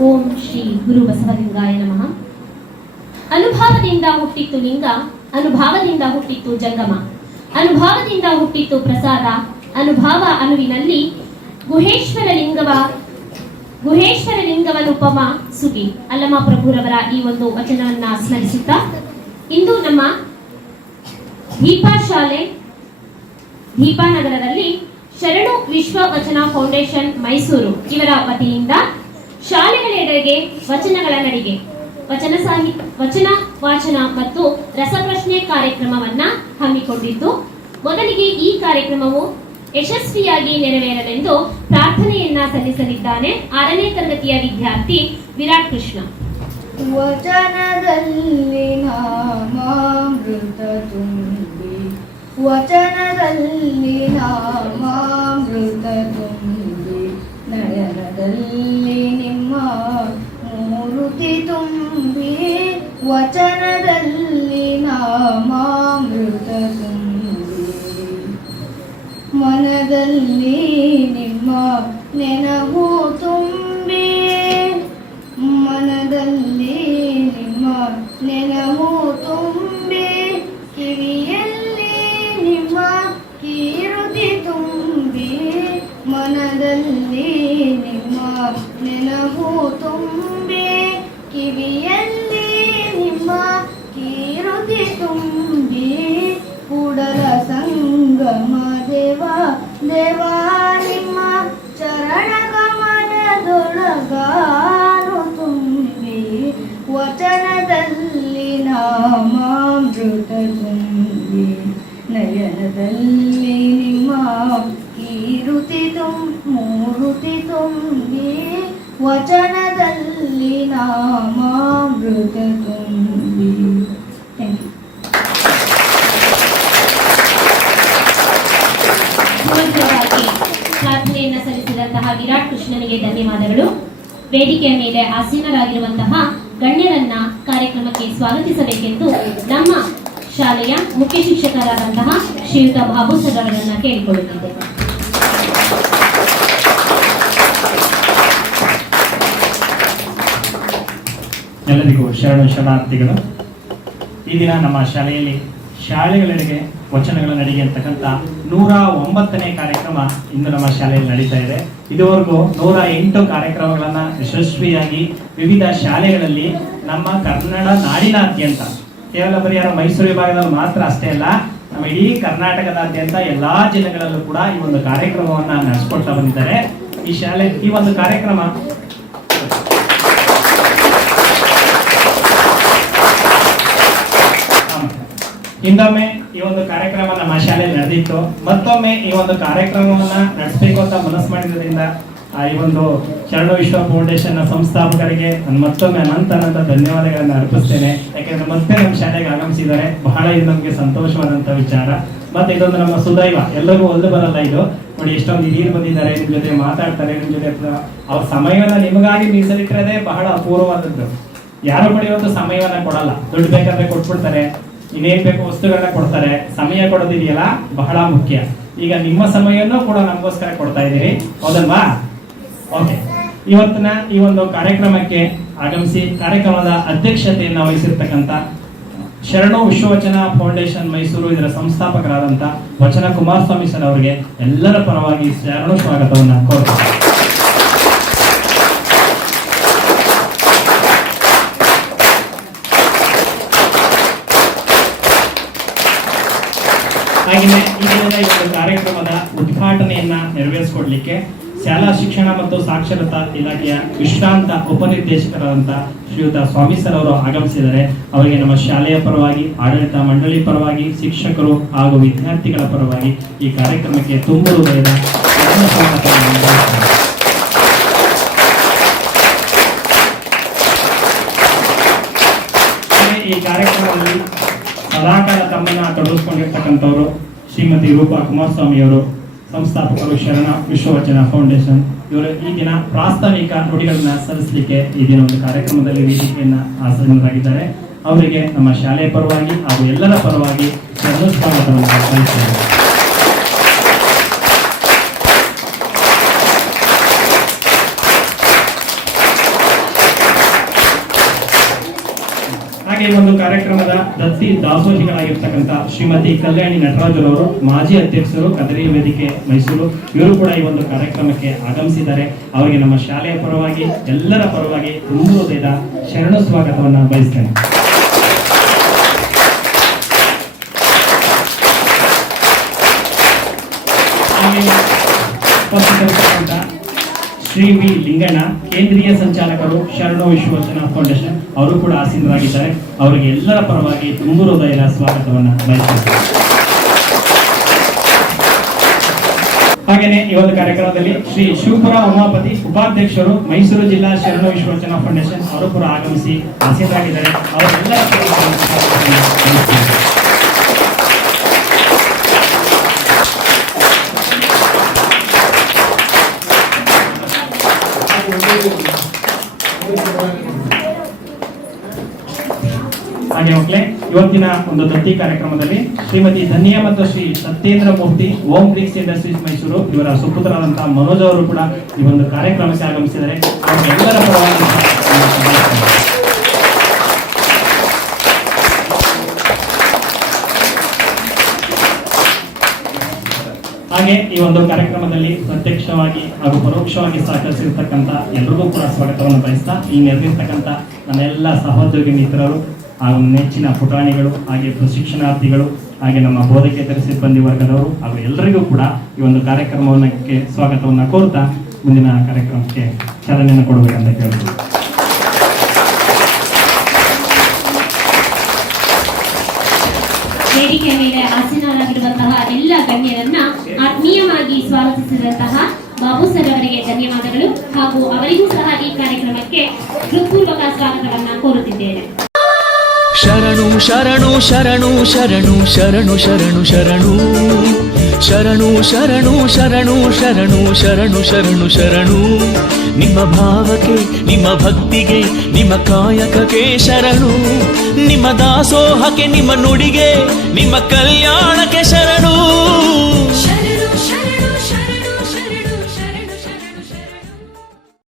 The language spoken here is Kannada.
ಓಂ ಶ್ರೀ ಗುರು ಬಸವಲಿಂಗಾಯ ನಮಃ. ಅನುಭಾವದಿಂದ ಹುಟ್ಟಿತ್ತು ಲಿಂಗ, ಅನುಭಾವದಿಂದ ಹುಟ್ಟಿತ್ತು ಜಂಗಮ. ಅನುಭಾವದಿಂದ ಹುಟ್ಟಿತ್ತು ಪ್ರಸಾದ, ಅನುಭಾವ ಅನುವಿನಲ್ಲಿ ಗುಹೇಶ್ವರ ಲಿಂಗವ, ಗುಹೇಶ್ವರ ಲಿಂಗವನುಪಮ ಸುಗಿ. ಅಲ್ಲಮ ಪ್ರಭುರವರ ಈ ಒಂದು ವಚನವನ್ನ ಸ್ಮರಿಸುತ್ತಾ, ಇಂದು ನಮ್ಮ ದೀಪಾ ಶಾಲೆ ದೀಪಾನಗರದಲ್ಲಿ ಶರಣು ವಿಶ್ವ ವಚನ ಫೌಂಡೇಶನ್ ಮೈಸೂರು ಇವರ ವತಿಯಿಂದ ಶಾಲೆಗಳೆಡೆಗೆ ವಚನಗಳ ನಡಿಗೆ. ವಚನ ಸಾಹಿ, ವಚನ, ವಾಚನ ಮತ್ತು ರಸಪ್ರಶ್ನೆ ಕಾರ್ಯಕ್ರಮವನ್ನ ಹಮ್ಮಿಕೊಂಡಿದ್ದು, ಮೊದಲಿಗೆ ಈ ಕಾರ್ಯಕ್ರಮವು ಯಶಸ್ವಿಯಾಗಿ ನೆರವೇರಲೆಂದು ಪ್ರಾರ್ಥನೆಯನ್ನ ಸಲ್ಲಿಸಲಿದ್ದಾನೆ ಆರನೇ ತರಗತಿಯ ವಿದ್ಯಾರ್ಥಿ ವಿರಾಟ್ ಕೃಷ್ಣ. ವಚನದಲ್ಲಿ ನಾಮಾಮೃತ ತುಂಬಿ, ವಚನದಲ್ಲಿ ನಾಮಾಮೃತ ನೆನಹು ತುಂಬಿ, ಕಿವಿಯಲ್ಲಿ ನಿಮ್ಮ ಕೀರುತಿ ತುಂಬಿ, ಮನದಲ್ಲಿ ನಿಮ್ಮ ನೆನಹು ತುಂಬಿ, ಕಿವಿಯಲ್ಲಿ ನಿಮ್ಮ ಕೀರುತಿ ತುಂಬಿ, ಕೂಡಲ ಸಂಗಮ ದೇವ ದೇವ ನಿಮ್ಮ ಚರಣ ಕಮಲದೊಳಗಾನು ತುಂಬಿ, ವಚನದಲ್ಲಿ ನಾಮಾಮೃತ ತುಂಬಿ ನಯನದಲ್ಲಿ ನಿಮ್ಮ ಕೀರುತಿ ಮೂರುತಿ ತುಂಬಿ ವಚನದಲ್ಲಿ ನಾಮಾಮೃತ ತುಂಬಿ ಪ್ರಾರ್ಥನೆಯನ್ನ ಸಲ್ಲಿಸಿದಂತಹ ವಿರಾಟ್ ಕೃಷ್ಣನಿಗೆ ಧನ್ಯವಾದಗಳು. ವೇದಿಕೆಯ ಮೇಲೆ ಆಸೀನರಾಗಿರುವಂತಹ ಗಣ್ಯರನ್ನ ಕಾರ್ಯಕ್ರಮಕ್ಕೆ ಸ್ವಾಗತಿಸಬೇಕೆಂದು ನಮ್ಮ ಶಾಲೆಯ ಮುಖ್ಯ ಶಿಕ್ಷಕರಾದಂತಹ ಶ್ರೀಯುತ ಬಾಬು ಸರ್ ಅವರನ್ನ ಕೇಳಿಕೊಳ್ಳುತ್ತಿದ್ದೆ. ಎಲ್ಲರಿಗೂ ಶರಣ ಶರಣಾರ್ಥಿಗಳು, ಈ ದಿನ ನಮ್ಮ ಶಾಲೆಯಲ್ಲಿ ಶಾಲೆಗಳಿಗೆ ವಚನಗಳ ನಡಿಗೆ ಅಂತಕ್ಕಂಥ ನೂರ ಒಂಬತ್ತನೇ ಕಾರ್ಯಕ್ರಮ ಇಂದು ನಮ್ಮ ಶಾಲೆಯಲ್ಲಿ ನಡೀತಾ ಇದೆ. ಇದುವರೆಗೂ ನೂರ ಎಂಟು ಕಾರ್ಯಕ್ರಮಗಳನ್ನ ಯಶಸ್ವಿಯಾಗಿ ವಿವಿಧ ಶಾಲೆಗಳಲ್ಲಿ ನಮ್ಮ ಕನ್ನಡ ನಾಡಿನಾದ್ಯಂತ, ಕೇವಲ ಪರಿಹಾರ ಮೈಸೂರು ವಿಭಾಗದಲ್ಲಿ ಮಾತ್ರ ಅಷ್ಟೇ ಅಲ್ಲ, ನಮ್ಮ ಇಡೀ ಕರ್ನಾಟಕದಾದ್ಯಂತ ಎಲ್ಲಾ ಜಿಲ್ಲೆಗಳಲ್ಲೂ ಕೂಡ ಈ ಒಂದು ಕಾರ್ಯಕ್ರಮವನ್ನ ನಡೆಸ್ಕೊಳ್ತಾ ಬಂದಿದ್ದಾರೆ. ಈ ಶಾಲೆ ಈ ಒಂದು ಕಾರ್ಯಕ್ರಮ ಹಿಂದೊಮ್ಮೆ ಈ ಒಂದು ಕಾರ್ಯಕ್ರಮ ನಮ್ಮ ಶಾಲೆಯಲ್ಲಿ ನಡೆದಿತ್ತು. ಮತ್ತೊಮ್ಮೆ ಈ ಒಂದು ಕಾರ್ಯಕ್ರಮವನ್ನ ನಡೆಸಬೇಕು ಅಂತ ಮನಸ್ಸು ಮಾಡಿದ್ರಿಂದ ಈ ಒಂದು ಶರಣ ವಿಶ್ವ ಫೌಂಡೇಶನ್ನ ಸಂಸ್ಥಾಪಕರಿಗೆ ನಾನು ಮತ್ತೊಮ್ಮೆ ಅನಂತ ಅನಂತ ಧನ್ಯವಾದಗಳನ್ನು ಅರ್ಪಿಸ್ತೇನೆ. ಯಾಕೆಂದ್ರೆ ಮತ್ತೆ ನಮ್ಮ ಶಾಲೆಗೆ ಆಗಮಿಸಿದ್ದಾರೆ. ಬಹಳ ಇದು ನಮಗೆ ಸಂತೋಷವಾದಂತ ವಿಚಾರ. ಮತ್ತೆ ಇದೊಂದು ನಮ್ಮ ಸುದೈವ. ಎಲ್ಲರಿಗೂ ಒಂದು ಬರಲ್ಲ ಇದು. ನೋಡಿ, ಎಷ್ಟೊಂದು ಹಿರಿಯರು ಬಂದಿದ್ದಾರೆ. ನಿಮ್ಮ ಜೊತೆ ಮಾತಾಡ್ತಾರೆ ನಿಮ್ಮ ಜೊತೆ ಅವ್ರ ಸಮಯವನ್ನ ನಿಮಗಾಗಿ ಮೀಸಲಿಟ್ಟಿರೋದೇ ಬಹಳ ಅಪೂರ್ವವಾದದ್ದು. ಯಾರು ಕೂಡ ಇವತ್ತು ಸಮಯವನ್ನ ಕೊಡಲ್ಲ. ದುಡ್ಡು ಬೇಕಾದ್ರೆ ಕೊಟ್ಬಿಡ್ತಾರೆ. ಇನ್ನೇನ್ ಬೇಕು ವಸ್ತುಗಳನ್ನ ಕೊಡ್ತಾರೆ. ಸಮಯ ಕೊಡೋದಿದೆಯಲ್ಲ, ಬಹಳ ಮುಖ್ಯ. ಈಗ ನಿಮ್ಮ ಸಮಯವನ್ನು ಕೂಡ ನಮಗೋಸ್ಕರ ಕೊಡ್ತಾ ಇದ್ದೀರಿ. ಹೌದಲ್ವಾ? ಓಕೆ. ಇವತ್ತಿನ ಈ ಒಂದು ಕಾರ್ಯಕ್ರಮಕ್ಕೆ ಆಗಮಿಸಿ ಕಾರ್ಯಕ್ರಮದ ಅಧ್ಯಕ್ಷತೆಯನ್ನು ವಹಿಸಿರ್ತಕ್ಕಂಥ ಶರಣು ವಿಶ್ವವಚನ ಫೌಂಡೇಶನ್ ಮೈಸೂರು ಇದರ ಸಂಸ್ಥಾಪಕರಾದಂತ ವಚನ ಕುಮಾರಸ್ವಾಮಿ ಸರ್ ಅವರಿಗೆ ಎಲ್ಲರ ಪರವಾಗಿ ಶರಣು ಸ್ವಾಗತವನ್ನ ಕೋರ್ತಾರೆ ಹಾಗೆಯೇ ಈ ಒಂದು ಕಾರ್ಯಕ್ರಮದ ಉದ್ಘಾಟನೆಯನ್ನ ನೆರವೇರಿಸಿಕೊಡ್ಲಿಕ್ಕೆ ಶಾಲಾ ಶಿಕ್ಷಣ ಮತ್ತು ಸಾಕ್ಷರತಾ ಇಲಾಖೆಯ ವಿಶ್ರಾಂತ ಉಪನಿರ್ದೇಶಕರಾದಂತ ಶ್ರೀಯುತ ಸ್ವಾಮಿ ಸರ್ ಅವರು ಆಗಮಿಸಿದ್ದಾರೆ. ಅವರಿಗೆ ನಮ್ಮ ಶಾಲೆಯ ಪರವಾಗಿ, ಆಡಳಿತ ಮಂಡಳಿ ಪರವಾಗಿ, ಶಿಕ್ಷಕರು ಹಾಗೂ ವಿದ್ಯಾರ್ಥಿಗಳ ಪರವಾಗಿ ಈ ಕಾರ್ಯಕ್ರಮಕ್ಕೆ ತುಂಬಲು ಬರೆದ ಈ ಕಾರ್ಯಕ್ರಮದಲ್ಲಿ ಸದಾಕಾಲ ತಮ್ಮನ್ನ ತೊಡಗಿಸ್ಕೊಂಡಿರ್ತಕ್ಕಂಥವ್ರು ಶ್ರೀಮತಿ ರೂಪಾ ಕುಮಾರಸ್ವಾಮಿ ಅವರು ಸಂಸ್ಥಾಪಕರು ಶರಣ ವಿಶ್ವವಚನ ಫೌಂಡೇಶನ್ ಇವರು ಈ ದಿನ ಪ್ರಾಸ್ತಾವಿಕ ನುಡಿಗಳನ್ನ ಸಲ್ಲಿಸಲಿಕ್ಕೆ ಈ ದಿನ ಒಂದು ಕಾರ್ಯಕ್ರಮದಲ್ಲಿ ವೇದಿಕೆಯನ್ನು ಆಸೀನರಾಗಿದ್ದಾರೆ ಅವರಿಗೆ ನಮ್ಮ ಶಾಲೆಯ ಪರವಾಗಿ ಹಾಗೂ ಎಲ್ಲರ ಪರವಾಗಿ ಶರಣ ಒಂದು ಕಾರ್ಯಕ್ರಮದ ದತ್ತಿ ದಾಸೋಹಿಗಳಾಗಿರ್ತಕ್ಕಂಥ ಶ್ರೀಮತಿ ಕಲ್ಯಾಣಿ ನಟರಾಜರವರು ಮಾಜಿ ಅಧ್ಯಕ್ಷರು ಕದರಿ ವೇದಿಕೆ ಮೈಸೂರು, ಇವರು ಕೂಡ ಈ ಒಂದು ಕಾರ್ಯಕ್ರಮಕ್ಕೆ ಆಗಮಿಸಿದ್ದಾರೆ. ಅವರಿಗೆ ನಮ್ಮ ಶಾಲೆಯ ಪರವಾಗಿ, ಎಲ್ಲರ ಪರವಾಗಿ ತುಂಬ ಹೃದಯದ ಶರಣ ಸ್ವಾಗತವನ್ನು ಬಯಸ್ತೇನೆ. ಶ್ರೀ ವಿ ಲಿಂಗಣ್ಣ, ಕೇಂದ್ರೀಯ ಸಂಚಾಲಕರು ಶರಣ ವಿಶ್ವವಚನ ಫೌಂಡೇಶನ್, ಅವರು ಕೂಡ ಆಸೀನರಾಗಿದ್ದಾರೆ. ಅವರಿಗೆ ಎಲ್ಲರ ಪರವಾಗಿ ತುಂಬು ಹೃದಯದ ಸ್ವಾಗತವನ್ನು ಬಯಸುತ್ತೇನೆ ಹಾಗೆಯೇ ಈ ಒಂದು ಕಾರ್ಯಕ್ರಮದಲ್ಲಿ ಶ್ರೀ ಶಿವಪುರ ಉಮಾಪತಿ ಉಪಾಧ್ಯಕ್ಷರು ಮೈಸೂರು ಜಿಲ್ಲಾ ಶರಣ ವಿಶ್ವವಚನ ಫೌಂಡೇಶನ್, ಅವರು ಕೂಡ ಆಗಮಿಸಿ ಆಸೀನರಾಗಿದ್ದಾರೆ. ಅವರೆಲ್ಲರ ಪರವಾಗಿ ಸ್ವಾಗತವನ್ನು ಬಯಸುತ್ತೇನೆ. ಹಾಗೆ ಮಕ್ಕಳೇ, ಇವತ್ತಿನ ಒಂದು ದತ್ತಿ ಕಾರ್ಯಕ್ರಮದಲ್ಲಿ ಶ್ರೀಮತಿ ಧನ್ಯ ಮತ್ತು ಶ್ರೀ ಸತ್ಯೇಂದ್ರ ಮೂರ್ತಿ, ಓಂ ಬ್ರಿಕ್ಸ್ ಇಂಡಸ್ಟ್ರೀಸ್ ಮೈಸೂರು, ಇವರ ಸುಪುತ್ರರಾದಂತಹ ಮನೋಜ್ ಅವರು ಕೂಡ ಈ ಒಂದು ಕಾರ್ಯಕ್ರಮಕ್ಕೆ ಆಗಮಿಸಿದ್ದಾರೆ. ಅವರಿಗೆ ಎಲ್ಲರ ಪರವಾಗಿ ಹಾಗೆ ಈ ಒಂದು ಕಾರ್ಯಕ್ರಮದಲ್ಲಿ ಪ್ರತ್ಯಕ್ಷವಾಗಿ ಹಾಗೂ ಪರೋಕ್ಷವಾಗಿ ಸಹಕರಿಸಿರ್ತಕ್ಕಂಥ ಎಲ್ರಿಗೂ ಕೂಡ ಸ್ವಾಗತವನ್ನು ಬಯಸ್ತಾ ಈ ನೆರವಿರ್ತಕ್ಕಂಥ ನನ್ನ ಎಲ್ಲ ಸಹೋದ್ಯೋಗಿ ಮಿತ್ರರು ಹಾಗೂ ನೆಚ್ಚಿನ ಪುಟಾಣಿಗಳು, ಹಾಗೆ ಪ್ರಶಿಕ್ಷಣಾರ್ಥಿಗಳು, ಹಾಗೆ ನಮ್ಮ ಬೋಧಕೇತರ ಸಿಬ್ಬಂದಿ ವರ್ಗದವರು ಹಾಗೂ ಎಲ್ಲರಿಗೂ ಕೂಡ ಈ ಒಂದು ಕಾರ್ಯಕ್ರಮವನ್ನಕ್ಕೆ ಸ್ವಾಗತವನ್ನು ಕೋರ್ತಾ ಮುಂದಿನ ಕಾರ್ಯಕ್ರಮಕ್ಕೆ ಚಾಲನೆಯನ್ನು ಕೊಡಬೇಕಂತ ಕೇಳ್ಬೋದು. ವೇದಿಕೆ ಮೇಲೆ ಆಸೀನರಾಗಿರುವಂತಹ ಎಲ್ಲ ಗಣ್ಯರನ್ನ ಆತ್ಮೀಯವಾಗಿ ಸ್ವಾಗತಿಸಿದಂತಹ ಬಾಬು ಸರ್ ಅವರಿಗೆ ಧನ್ಯವಾದಗಳು ಹಾಗೂ ಅವರಿಗೂ ಸಹ ಈ ಕಾರ್ಯಕ್ರಮಕ್ಕೆ ಹೃತ್ಪೂರ್ವಕ ಸ್ವಾಗತವನ್ನ ಕೋರುತ್ತಿದ್ದೇನೆ ಶರಣು ಶರಣು ಶರಣು ಶರಣು ಶರಣು ಶರಣು ಶರಣು. ಶರಣು ಶರಣು ಶರಣು ಶರಣು ಶರಣು ಶರಣು ಶರಣು. ನಿಮ್ಮ ಭಾವಕ್ಕೆ, ನಿಮ್ಮ ಭಕ್ತಿಗೆ, ನಿಮ್ಮ ಕಾಯಕಕ್ಕೆ ಶರಣು. ನಿಮ್ಮ ದಾಸೋಹಕ್ಕೆ, ನಿಮ್ಮ ನುಡಿಗೆ, ನಿಮ್ಮ ಕಲ್ಯಾಣಕ್ಕೆ ಶರಣು.